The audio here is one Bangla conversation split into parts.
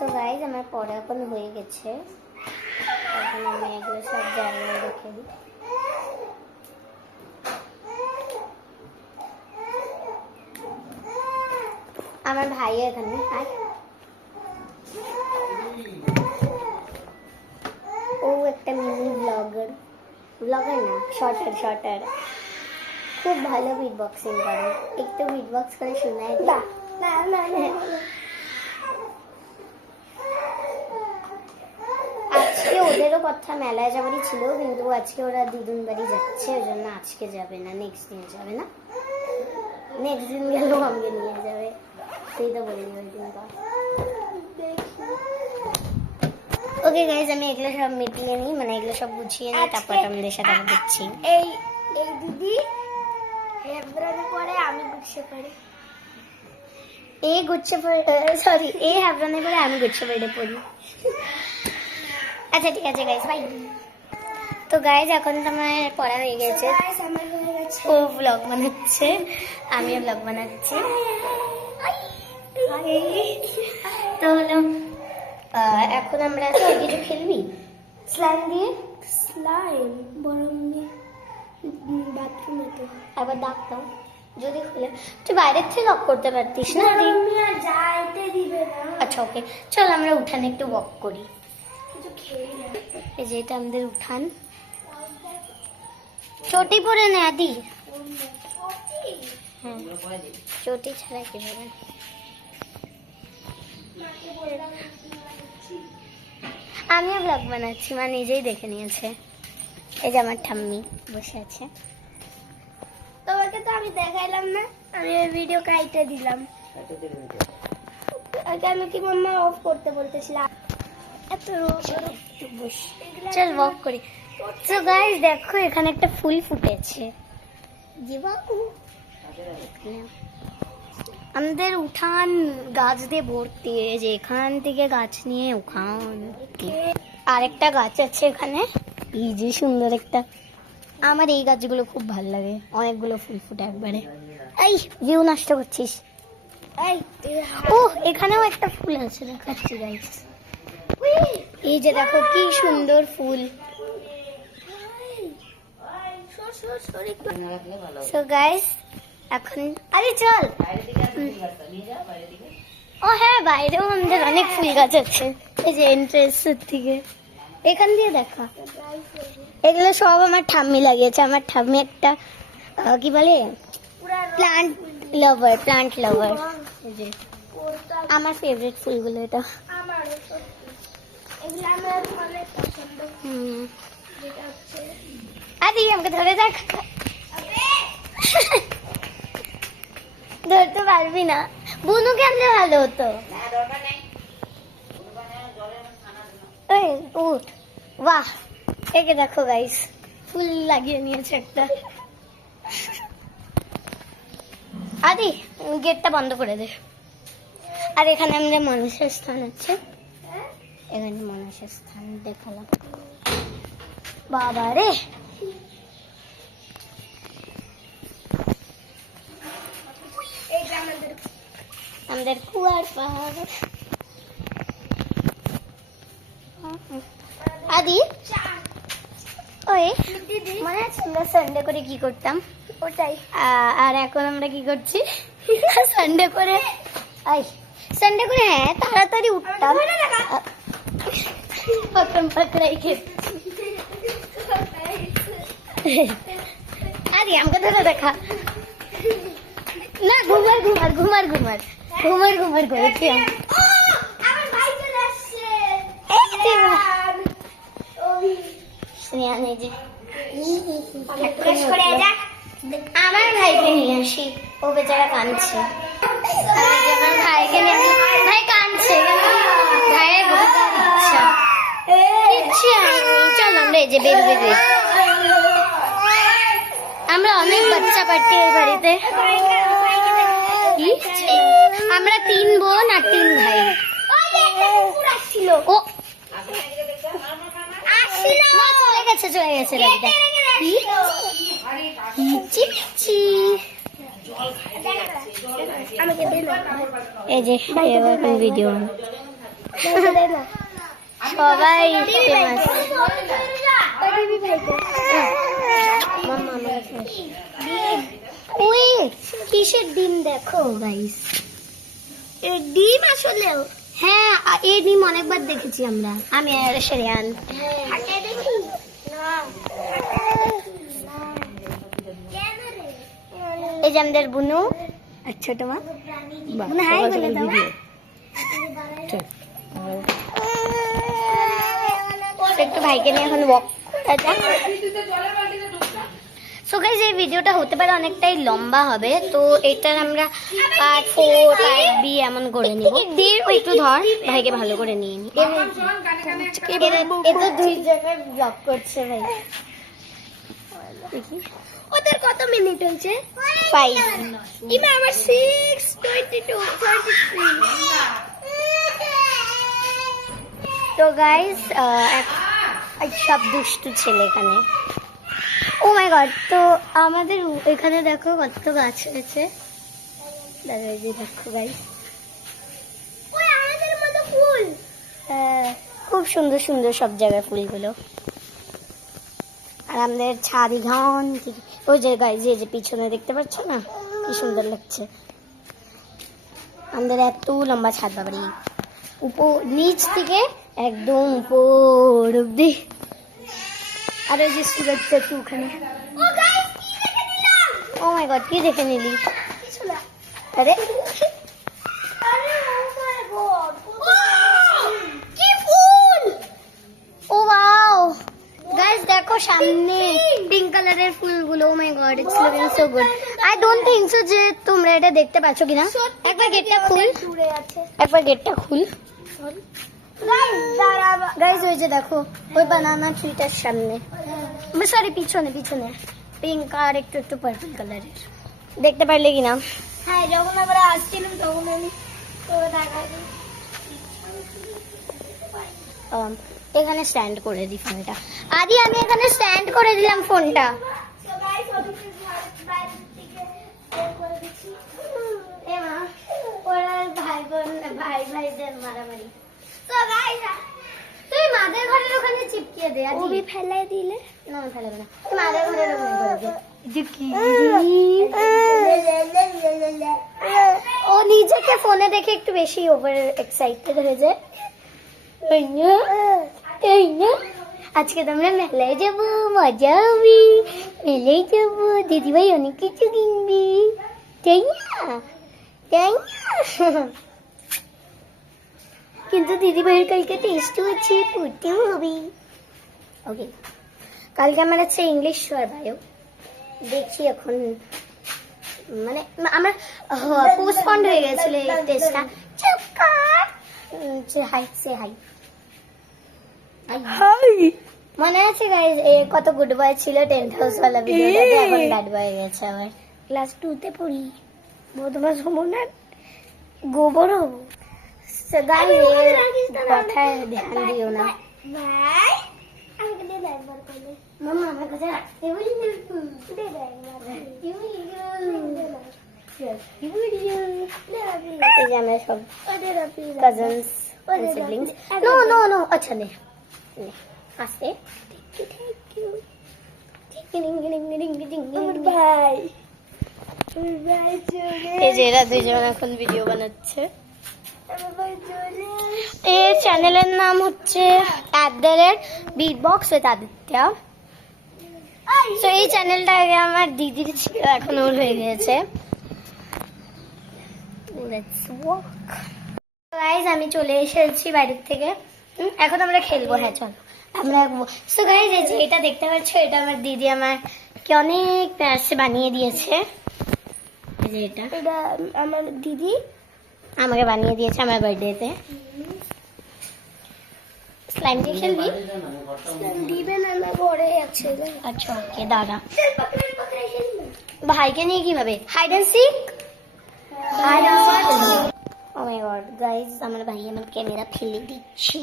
তো গাইজ আমার পড়া এখন হয়ে গেছে, এখন আমি এগুলো সব জায়গায় রেখে দিই। আমার ভাই এখানে ও একটা মিনি ব্লগার না শর্টার খুব ভালো বিট বক্সিং করে, একটু বিট বক্স করে শোনায় না। আজকে ওদেরও কথা মেলায় যাবারই ছিল, কিন্তু আজকে ওরা দিদুন বাড়ি যাচ্ছে, ওই জন্য আজকে যাবে না, নেক্সট দিন যাবে না। নেক্সট দিন গেলেও আমাকে নিয়ে যাবে, সেই তো বলিনি ওই দিন। ওকে গাইজ, আমি এগুলো সব মিটিয়ে নিই, মানে এগুলো সব গুছিয়ে নিই, তারপর আমাদের সাথে দিচ্ছি। এই দিদি হেবরানে পরে আমি গুছিয়ে পড়ি, এই গুচ্ছে সরি এই হেবরানে পরে আমি গুচ্ছে পড়ে পড়ি। আচ্ছা ঠিক আছে গাইজ, বাই। তো গাইজ এখন তো আমার পড়া হয়ে গেছে, ও ব্লগ বানাচ্ছে, আমিও ব্লগ বানাচ্ছি। তো হলো এখন আমরা কিছু খেলবি স্লাইম দিয়ে, বরং বাথরুমে তো আবার ডাকতাম যদি খুলে, তুই বাইরের থেকে লক করতে পারতিস না। যাইতে দিবে না। আচ্ছা ওকে, চল আমরা উঠানে একটু ওয়াক করি। কিছু খেয়ে না। এই যে এটা আমাদের উঠান, চটি পরে নে আদি। হ্যাঁ চটি ছাড়া কিভাবে? আমিও ব্লগ বানাচ্ছি, মা নিজেই দেখে নিয়েছে। এই যে আমার ঠাম্মি বসে আছে। তোমাকে তো আমি দেখাইলাম না, আমি ওই ভিডিও কাইটে দিলাম। আগে আমি কি মাম্মা অফ করতে বলতেছিলাম, এত চল ওয়াক করি। তো গাইস দেখো এখানে একটা ফুল ফুটেছে, আমাদের উঠান গাছ দিয়ে ভর্তি, যে এখান থেকে গাছ নিয়ে ওখান, আরেকটা গাছ আছে এখানে, এই যে সুন্দর একটা। আমার এই গাছগুলো খুব ভালো লাগে, অনেকগুলো ফুল ফুটে একবারে। এই ভিউ নষ্ট করছিস। ও এখানেও একটা ফুল আছে, দেখাচ্ছি গাইস। এই যে দেখো কি সুন্দর ফুল। সো গাইস এখন আরে চল, ও হ্যাঁ বাইরেও আমাদের অনেক ফুল গাছ আছে, এই যে এন্ট্রেন্সের থেকে এখান দিয়ে দেখা। এগুলো সব আমার ঠাম্মি লাগিয়েছে, আমার ঠাম্মি একটা কি বলে প্লান্ট লাভার। এই যে আমার ফেভারিট ফুলগুলো এটা। আদি আমাকে ধরে দেখ, ধরতে পারবি না, বুনুকে আনলে ভালো হতো। উঠ, বাহ একে দেখো গাইস, ফুল লাগিয়ে নিয়েছে একটা। আদি গেটটা বন্ধ করে দে। আর এখানে আমাদের মানুষের স্থান আছে, এখানে মানুষের স্থান দেখালাম। বাবা রে, আমাদের কুয়ার পাহাড়। আদি ওই মনে আছে আমরা সানডে করে কি করতাম? ওটাই। আর এখন আমরা কি করছি? সানডে করে হ্যাঁ তাড়াতাড়ি উঠতাম, পাকড়াই খেতে। আরে আমাকে ধরে দেখা না, ঘুমার করেছি। আমার ভাইকে নিয়ে আসি, ও বেচারা কাঁদছে। আমার ভাইকে নিয়ে ভাই কাঁদছে, ভাইয়ের ইচ্ছা চল আমরা এই যে বেরোবে। আমরা অনেক বাচ্চা পার্টি এই বাড়িতে, আমরা 3 বোন আর 3 ভাই। ও চলে গেছে এই যে ভিডিও সবাই ফেমাস। ওই কিসের ডিম দেখো গাইস, ডিম আসলেও হ্যাঁ এই ডিম অনেকবার দেখেছি আমরা, আমি আর শ্রেয়ান। এই যে আমাদের বুনু আর ছোট মা। বুনু হাই বলে দাও। একটু ভাইকে নিয়ে এখন ওয়াক করা যাক। সো গাইস এই ভিডিওটা হতে পারে অনেকটাই লম্বা হবে, তো এটার আমরা পার্ট 4 পার্ট বি এমন করে নিব। একটু ধর ভাইকে ভালো করে নিয়ে নি। এটা দুই জনের ব্লগ করছে ভাই। ওদের কত মিনিট হয়েছে? 5। ইমা আমার 6:22 তো গাইস সব দুষ্টু ছেলে এখানে। ও মাই গড, তো আমাদের এখানে দেখো কত গাছ রয়েছে। দাদা এই যে দেখো গাইস, ওই আমাদের মতো ফুল। খুব সুন্দর সুন্দর সব জায়গায় ফুলগুলো। আর আমাদের ছাদি ঘন, ওই যে গাইস এই যে পিছনে দেখতে পাচ্ছ না, কি সুন্দর লাগছে। আমাদের এত লম্বা ছাদ বাড়ি, উপর নিচ থেকে একদম উপর অব্দি। আর ওই যে সুরজ সেতু ওখানে। ও গাইস কি দেখে নিলাম? ও মাই গড, কি দেখে নিলি? কিছু না। আরে আরে ও মাই গড, কি ফুল! ও ওয়াও গাইস, দেখো সামনে পিঙ্ক কালারের ফুলগুলো। Oh my god, it's looking so good. I don't think so যে তোমরা এটা দেখতে পাচ্ছ কিনা। একবার গেটটা খুল, দূরে আছে। একবার গেটটা খুল গাইস দাঁড়া। গাইস। ওই যে দেখো ওই বানানা ট্রিটার সামনে, সরি পিছনে পিছনে পিঙ্ক আর একটু একটু পার্পল কালারের, দেখতে পারলে কিনা? হ্যাঁ, যখন আমরা আসছিলাম তখন আমি তো দেখাই। এখানে স্ট্যান্ড করে দিই ফোনটা। আদি আমি এখানে স্ট্যান্ড করে দিলাম ফোনটা। তো গাইস ওদিকে বাইরে থেকে বের করে দিচ্ছি। এ মা, ওরা ভাই বোন ভাই ভাইদের মারামারি। তো গাইস তুই মাদের ঘরের ওখানে চিপকিয়ে দে। আদি ওবি ফেলাই দিলে না, আমি ফেলাবো না, তুই মাদের ঘরের ওখানে করে দে। যে কি ও নিজেকে ফোনে দেখে একটু বেশি ওভার এক্সাইটেড হয়ে যায়। এই না, এই না, আজকে তো আমরা মেলায় যাবো, মজা হবে, মেলায় যাবো, দিদিভাই অনেক কিছু কিনবি, তাই না? তাই না? কিন্তু দিদিভাইয়ের কালকে টেস্ট হচ্ছে, পড়তেও হবে। ওকে, কালকে আমার আছে ইংলিশ আর বায়ো, দেখছি এখন, মানে আমার পোস্টপন্ড হয়ে গেছিল এই টেস্টটা। চুপ কর, হাই সে হাই। মনে আছে গাইস কত গুড বয় ছিল 10th হাউস वाला ভিডিওটাতে, এখন ব্যাড বয় গেছে আবার। ক্লাস 2 তে পড়ি। বদমাস হবো না, গোবর হবো। গাইস কথায় ধ্যান দিও না। ভাই আমাকে দে দে একবার করে। মাম্মা আমার কাছে রাখতে বলি না, দে দে একবার। এই যে আমরা সব ওদের আপনি cousins siblings. No no no, আচ্ছা নে নে আস্তে। আমার ভাই, আমার ভাই চলে, এই যে এরা দুজন এখন ভিডিও বানাচ্ছে। আমার ভাই চলে। এই চ্যানেলের নাম হচ্ছে @beatbox with Aditya। তো এই চ্যানেলটা আগে আমার দিদির ছিল, এখন ওর হয়ে গেছে। Let's walk. Guys, আমি চলে এসেছি বাইরের থেকে, এখন আমরা খেলবো। হ্যাঁ চলো আমরা। সো গাইজ এই যে এটা দেখতে পাচ্ছ, এটা আমার দিদি আমাকে অনেক প্যার সে বানিয়ে দিয়েছে। এই যে এটা এটা আমার দিদি আমাকে বানিয়ে দিয়েছে আমার বার্থডেতে। স্লাইম দিয়ে খেলবি? দিবে না, না ঘরে আছে। আচ্ছা ওকে দাঁড়া। চল পকড়ে পকড়ে খেলবো। ভাইকে নিয়ে কিভাবে? Hide and seek, hide and seek. Oh my god guys, আমার ভাই আমার ক্যামেরা ফেলে দিচ্ছি।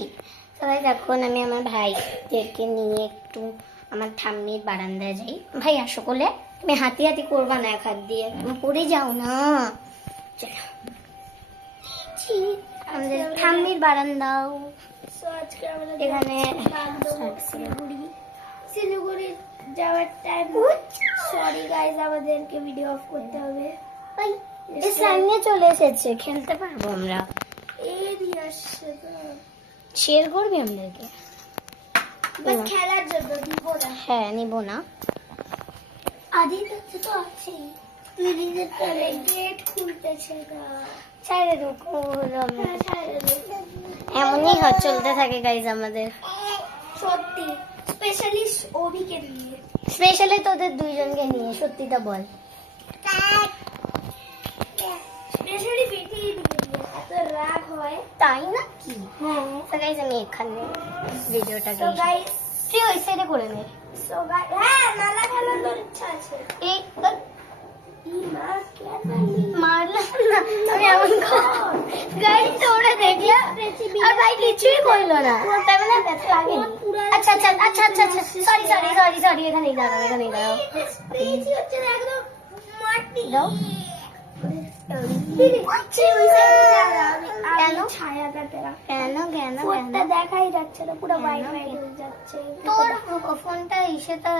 সবাই এখন আমি আমার ভাইদেরকে নিয়ে একটু আমার ঠাম্মির বারান্দায় যাই। ভাই আসো কোলে, তুমি হাতি হাতি করবা না এক হাত দিয়ে, তুমি পড়ে যাও না। চলো আমাদের ঠাম্মির বারান্দাও So, আজকে আমরা এখানে শিলিগুড়ি শিলিগুড়ি যাওয়ার টাইম। সরি গাইস, আমাদেরকে ভিডিও অফ করতে হবে। এই স্লাইমে চলে এসেছে, খেলতে পারবো আমরা। এই দিয়ে আসছে তো, শেয়ার করবি আমাদেরকে? বাস খেলার জন্য দিব না। হ্যাঁ, নিব না। আদি তো আছেই, তুই নিজের চলে গেট খুলতেছে না। ছাড়ে রুকো, হ্যাঁ, ছাড়ে দে। এমনই চলতে থাকে গাইজ আমাদের। সত্যি স্পেশালি ওবিকে দিয়ে, স্পেশালি তোদের দুইজনকে নিয়ে, সত্যিটা বল। স্পেশালি পিটি দিয়ে এত রাগ হয়। তাই না কি? হ্যাঁ। তো গাইজ আমি এখানে ভিডিওটাকে তো গাইস, তুই ওই সাইডে করে নে। হ্যাঁ, নালা খেলানোর ইচ্ছা আছে। এই ই মা, কেন মারলাম না আমি, এমন গাইজ তোরা দেখলা আর ভাই কিছুই করলো না, তার মানে ব্যথা লাগেনি। আচ্ছা আচ্ছা আচ্ছা আচ্ছা আচ্ছা, সরি সরি সরি সরি, এখানেই দাঁড়াও, এখানেই দাঁড়াও। পেয়েছি হচ্ছে না, একদম মাটি দাও। কেন ছায়া কাটেরা কেন কেন ফোনটা কেন? দেখাই যাচ্ছে না, পুরো কেন? হোয়াইট হোয়াইট হয়ে যাচ্ছে। তোর ফোনটা ইসে তো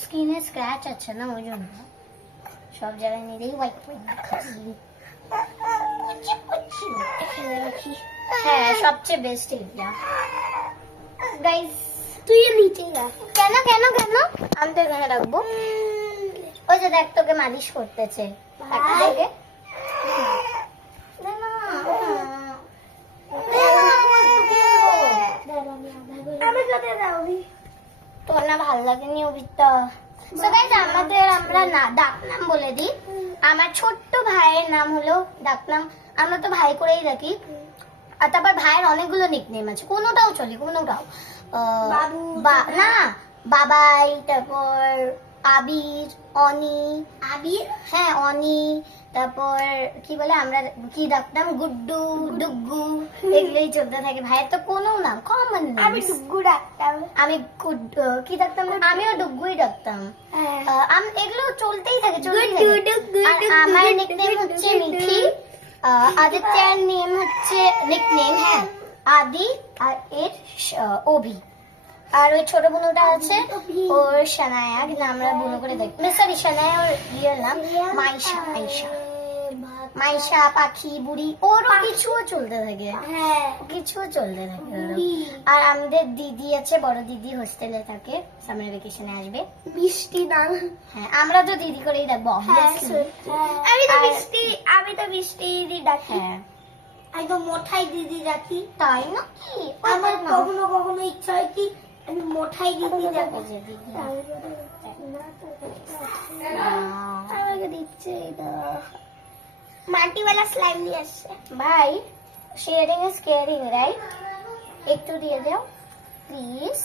স্ক্রিনে স্ক্র্যাচ আছে না, ওই জন্য সব জায়গায় নিলেই হোয়াইট হোয়াইট দেখাচ্ছি। এখানে রাখি। হ্যাঁ, সবচেয়ে বেস্ট এটা গাইস। তুই নিচে রাখ। কেন কেন কেন? আমি তো এখানে রাখবো। ওই যে দেখ, তোকে মালিশ করতেছে। তাকে দেখে। না, না, আমি কোথায় দাও? তোর না ভালো লাগেনি অভিতা? So guys, আমরা না ডাকনাম বলে দিই। আমার ছোট্ট ভাইয়ের নাম হলো ডাকনাম, আমরা তো ভাই করেই রাখি। আর তারপর ভাইয়ের অনেকগুলো নিকনেম আছে, কোনোটাও চলে, কোনোটাও। বাবু, না, বাবাই, তারপর আবির, অনি। আবির? হ্যাঁ, অনি। তারপর কি বলে আমরা কি ডাকতাম, গুড্ডু, ডুগ্গু, এগুলোই চলতে থাকে। ভাইয়ের তো কোনো নাম কমন নেই। আমি ডুগ্গু ডাকতাম। আমি কি ডাকতাম? আমিও ডুগ্গুই ডাকতাম। এগুলো চলতেই থাকে, চলতেই থাকে। আর আমার নিকনেম হচ্ছে মিঠি, আদিত্যের নেম হচ্ছে নিকনেম, হ্যাঁ, আদি, আর এর অভি। আর ওই ছোট বোনটা আছে, ওর সানায়া, কিন্তু আমরা বুনো করে দেখি। সরি, সানায়া ওর রিয়েল নাম মাইশা। মাইশা পাখি, বুড়ি, ওরও কিছুও চলতে থাকে। হ্যাঁ, কিছুও চলতে থাকে ওরও। আর আমাদের দিদি আছে, বড় দিদি হোস্টেলে থাকে, সামার ভ্যাকেশনে আসবে। মিষ্টি নাম। হ্যাঁ, আমরা তো দিদি করেই ডাকবো obviously। আমি তো আর- মিষ্টি দিদি ডাকি। হ্যাঁ, একদম মোটাই দিদি ডাকি। তাই নাকি? আমার কখনো কখনো ইচ্ছা হয় কি আমি মোটাই দিদি ডাকি। যে দিদি। আমাকে দিচ্ছে এটা মাটিওয়ালা স্লাইম নিয়ে আসছে। ভাই, শেয়ারিং ইজ কেয়ারিং, রাইট? একটু দিয়ে দাও প্লিজ,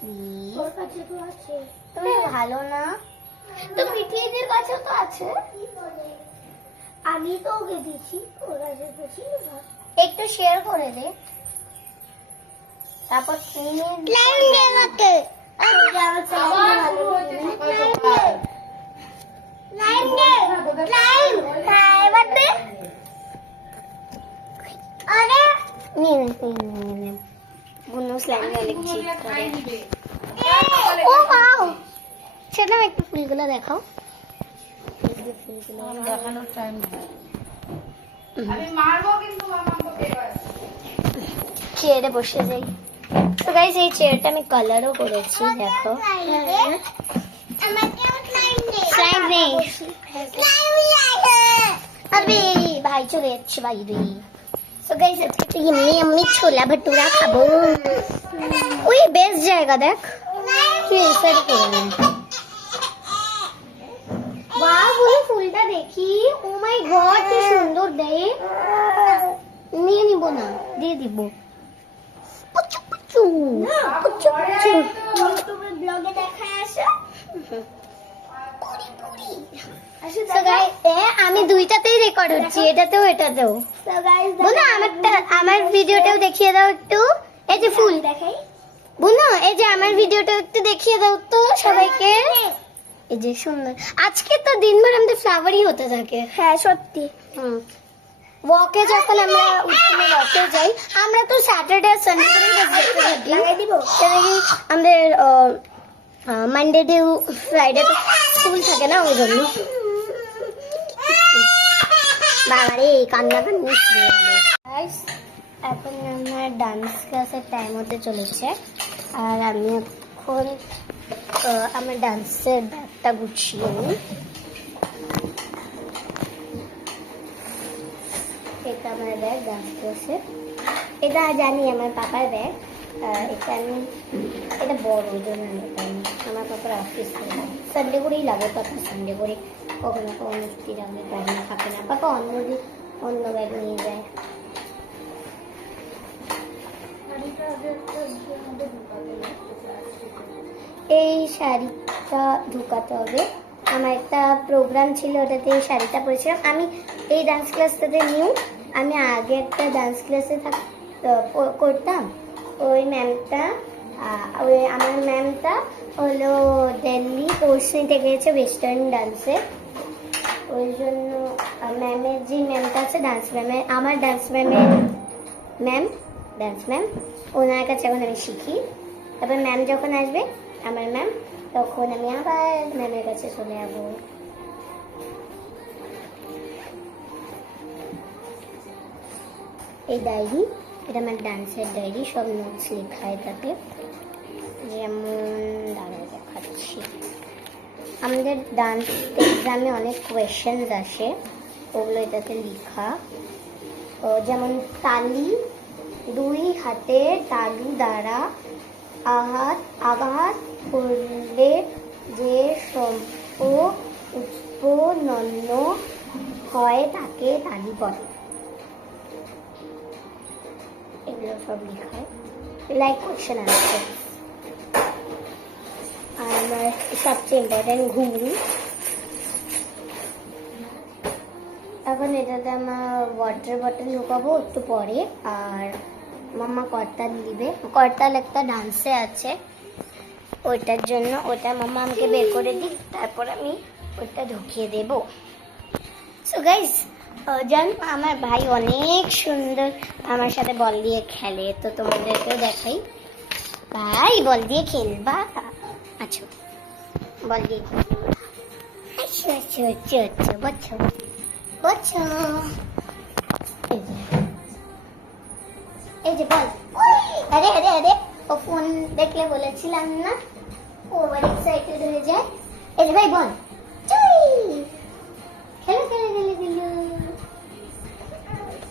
প্লিজ। তোর কাছে তো আছে। তুমি ভালো না? তো পিটিএদের কাছেও তো আছে। আমি তো ওকে দিচ্ছি, ওর কাছে তো ছিল না। একটু শেয়ার করে দে, তারপর তুমি সেটা একটু ফুলগুলো দেখাও। চেয়ারে বসে যাই। তো গাইস, এই চেয়ারটা আমি কালারও করেছি, দেখো। স্লাইম নেই। আরে ভাই চলে যাচ্ছে বাইরে। তো গাইস, আজকে তো এমনি ছোলা ভটুরা খাবো। ওই বেস্ট জায়গা, দেখ তুই এই সাইড করে নে। বাহ, বলে ফুলটা দেখি। ও মাই গড, কি সুন্দর দেয়। নিয়ে নিব না, দিয়ে দিব। পুচু পুচু পুচু পুচু। তোমার ব্লগে দেখায় আসে। So guys, আমি দুইটাতেই রেকর্ড হচ্ছি, এটাতেও এটাতেও। So guys, বুনো, আমার ভিডিওটাও দেখিয়ে দাও একটু। এই যে ফুল দেখাই। বুনো, এই যে আমার ভিডিওটা একটু দেখিয়ে দাও তো সবাইকে। এই যে সুন্দর, আজকে তো দিনভর আমাদের ফ্লাওয়ারই হতে থাকে। হ্যাঁ, সত্যি। ওয়াকে যখন আমরা স্কুলে ওয়াকে যাই, আমরা তো স্যাটারডে আর সানডে করে যেতে থাকি। লাগাই দিব। কেন কি আমাদের মানডে টু ফ্রাইডে তো স্কুল থাকে না, ওই জন্য। বাবারে কান্না কান্নি শুরু হলো। Guys, এখন আমার ডান্স ক্লাসের টাইম হতে চলেছে, আর আমি এখন আমার ডান্সের ব্যাগটা গুছিয়ে নিই। এটা আমার ব্যাগ ডান্স ক্লাসের, এটা জানি আমার পাপার ব্যাগ। এটা বড়, ওই জন্য আমার পাপার অফিস সানডে করেই লাগে, পাপা সানডে করে কখনো কখনো ছুটি লাগলে কখনো থাকে না, পাপা অন্য ব্যাগ নিয়ে যায়। এই শাড়িটা ঢুকাতে হবে, আমার একটা প্রোগ্রাম ছিল, ওটাতে এই শাড়িটা পরেছিলাম। আমি এই ডান্স ক্লাসটাতে নিউ, আমি আগে একটা ডান্স ক্লাসে করতাম। ওই ম্যামটা আমার ম্যামটা হলো দিল্লি কোর্স নিতে গিয়েছে ওয়েস্টার্ন ডান্সে, ওই জন্য ম্যামের যে ম্যামটা আছে ডান্স ম্যামের, আমার ডান্স ম্যাম ওনার কাছে এখন আমি শিখি। তারপর ম্যাম যখন আসবে আমার ম্যাম, তখন আমি আবার ম্যামের কাছে চলে যাবো। এই ডায়েরি, এটা আমার ডান্সের ডায়েরি, সব নোটস লেখা এটাতে। যেমন দাঁড়ায় দেখাচ্ছি, আমাদের ডান্স এক্সামে অনেক কোয়েশ্চেন্স আসে, ওগুলো এটাতে লেখা। যেমন তালি, দুই হাতের তালু দ্বারা আঘাত করলে যে উৎপন্ন হয় তাকে তালি বলে। এগুলো সব লেখা, লাইক কোয়েশ্চেন আনসার। আর আমার সবচেয়ে ইম্পর্টেন্ট ঘুঙরু। এখন এটাতে আমার ওয়াটার বটল ঢুকাবো একটু পরে, আর মাম্মা কর্তাল দিবে। কর্তাল একটা ডান্সে আছে, ওইটার জন্য ওটা মাম্মা আমাকে বের করে দিই, তারপর আমি ওইটা ঢুকিয়ে দেব। সো গাইস, জানো আমার ভাই অনেক সুন্দর আমার সাথে বল দিয়ে খেলে, তো তোমাদেরকেও দেখাই। ভাই বল দিয়ে খেলবা? আচ্ছা, বল দিয়ে আচ্ছা আচ্ছা আচ্ছা আচ্ছা, বচ্চা বচ্চা, এই যে বল। আরে আরে আরে, ও ফোন দেখলে বলেছিলাম না, ওভার এক্সাইটেড হয়ে যায়। এই যে ভাই বল, খেলে খেলে খেলে খেলে।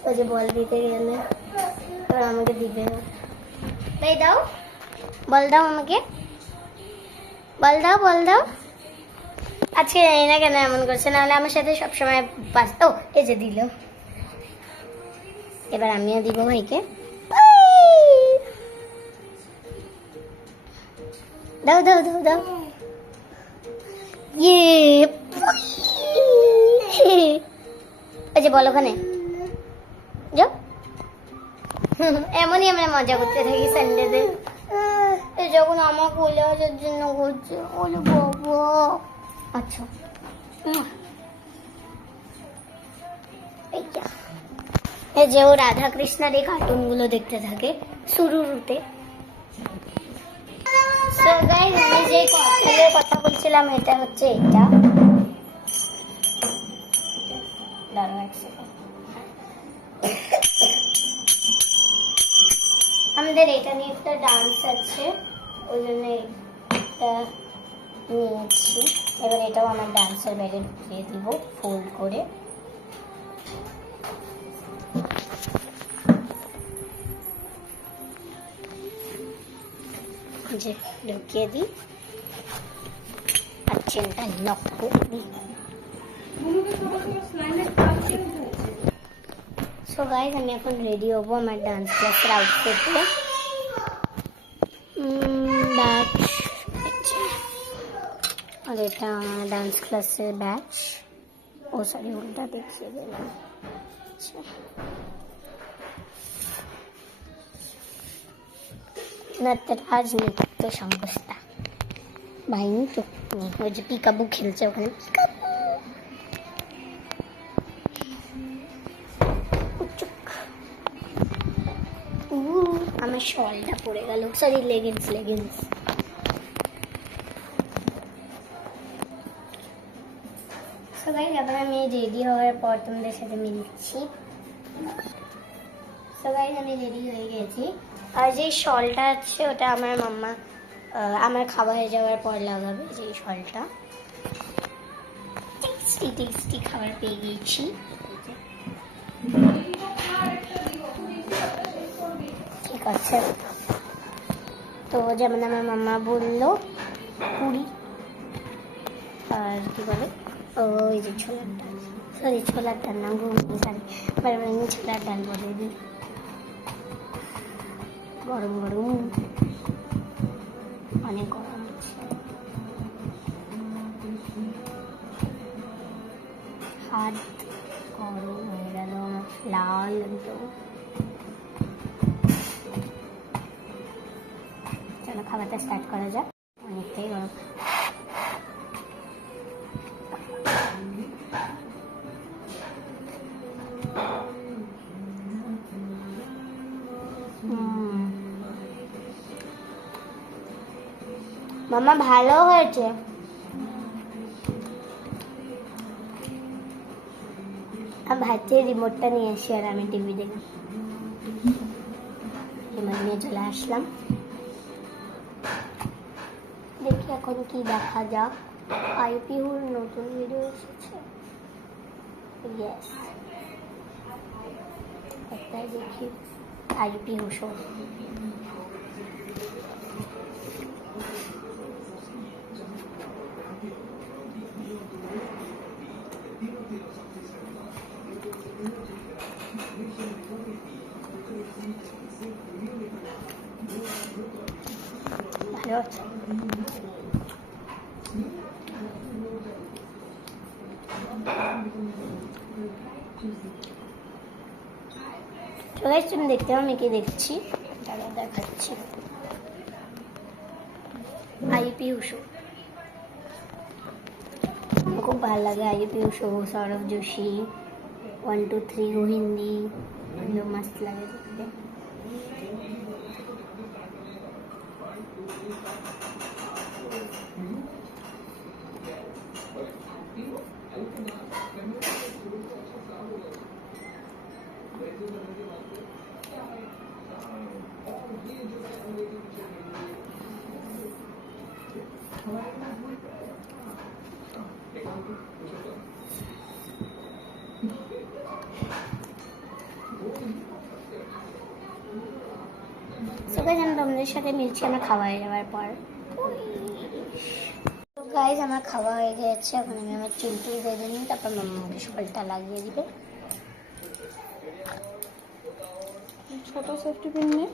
ও যে বল দিতে গেলে এবার আমাকে দিবে না। তাই দাও, বল দাও আমাকে, বল দাও বল দাও। আজকে জানি না কেন এমন করছে, নাহলে আমার সাথে সবসময় ও এই যে দিল। এবার আমিও দিব ভাইকে। দাও দাও দাও দাও। ইয়ে এই যে বল ওখানে যাও। এমনই আমরা মজা করতে থাকি সানডেতে, যখন আমার কোলে আসার জন্য করছে। ওলে বাবা, আচ্ছা এই যে ও রাধা কৃষ্ণের এই কার্টুন গুলো দেখতে থাকে শুরুতে। আমি যে কর্তালের কথা বলছিলাম, এটা হচ্ছে এটা। দাঁড়াও এক সেকেন্ড, আমাদের এটা নিয়ে একটা ডান্স আছে, ওই জন্য এটা নিয়েছি। এবার এটাও আমার ডান্সের ব্যাগে ঢুকিয়ে দিব ফোল্ড করে। যে ঢুকিয়ে দিই আর চেনটা লক করে দিই। সো গাইস, আমি এখন রেডি হবো আমার ডান্স ক্লাসের আউটফিটে। ব্যাচ, আর এটা আমার ডান্স ক্লাসের ব্যাচ। ও সরি, উল্টা দেখিয়ে দিলাম। নটরাজ নৃত্য সংস্থা বাহিনী তো ওই যে পিকাবু খেলছে ওখানে। আমার শলটা পড়ে গেল, সরি লেগিংস। সবাই এবার আমি রেডি হওয়ার পর তোমাদের সাথে মিলছি। সবাই আমি রেডি হয়ে গেছি, আর যে শলটা আছে ওটা আমার মাম্মা আমার খাওয়া হয়ে যাওয়ার পর লাগাবে। যে শলটা টেস্টি খাবার পেয়ে গিয়েছি। ঠিক আছে, তো যেমন আমার মাম্মা বললো পুরি আর কি বলে ওই যে ছোলার ডাল, সরি ছোলার ডাল না, ঘুগনি, সরি বারবার আমি ছোলার ডাল বলে দিই। গরম অনেক গরম আছে, হাত গরম হয়ে গেল, লাল একদম। চলো খাবারটা স্টার্ট করা যাক, অনেকটাই গরম। মামা ভালো হয়েছে। আমি ভাবছি রিমোটটা নিয়ে এসি আর আমি টিভি দেখি। রিমোট নিয়ে চলে আসলাম, দেখি এখন কি দেখা যাক। আইপিহুর নতুন ভিডিও এসেছে, ইয়েস একটাই দেখি আইপিহু শো। ভালো আছে। তুমি দেখতে আমি কি দেখছি দাঁড়া দেখাচ্ছি। আইপিহু শো খুব ভালো লাগে। আইপিহু শো, সৌরভ जोशी, 1 2 3 ও হিন্দি, এগুলো মস্ত লাগে দেখতে। সবাই জানো তোমাদের সাথে মিলছি আমার খাওয়া হয়ে যাওয়ার পর। তো গাইজ আমার খাওয়া হয়ে গেছে, এখন আমি আমার চুলটুল বেঁধে নিই, তারপর মাম্মাকে শলটা লাগিয়ে দিবে। ছোট সেফটি পিন নিয়ে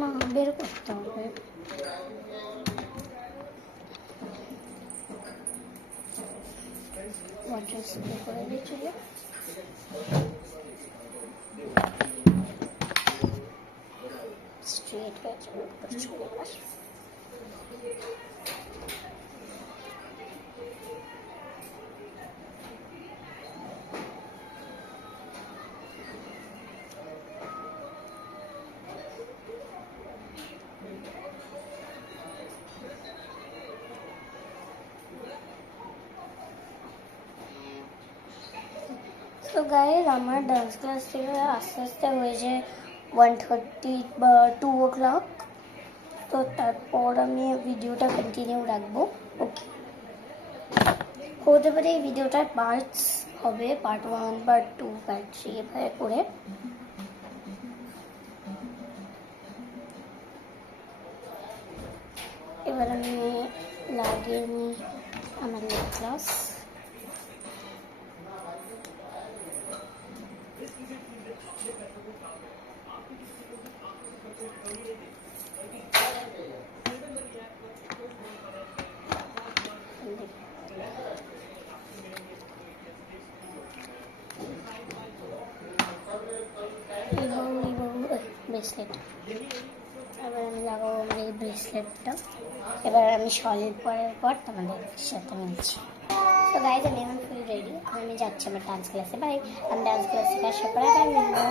না বের করতে হবে। ওয়াটার স্প্রে করে দিয়ে চলে স্ট্রেট হয়ে চলে আসবে। তো গাইজ আমার ডান্স ক্লাস থেকে আস্তে আস্তে হয়ে যায় 1:30 বা 2 o'clock। তো তারপর আমি ভিডিওটা কন্টিনিউ রাখবো। ওকে, হতে পারে এই ভিডিওটার পার্টস হবে, পার্ট 1, পার্ট 2, পার্ট 3 এভাবে করে। এবার আমি লাগিয়ে নিই আমার লিপ গ্লস। ব্রেসলেট এবার আমি লাগাবো আমার এই ব্রেসলেটটা। এবার আমি শলের পরের পর তোমাদের সাথে মিলছি। তো গাইজ আমি এখন ফুল রেডি, আমি যাচ্ছি আমার ডান্স ক্লাসে। বাই, আমি ডান্স ক্লাসে আসার পরে আবার মিলবো।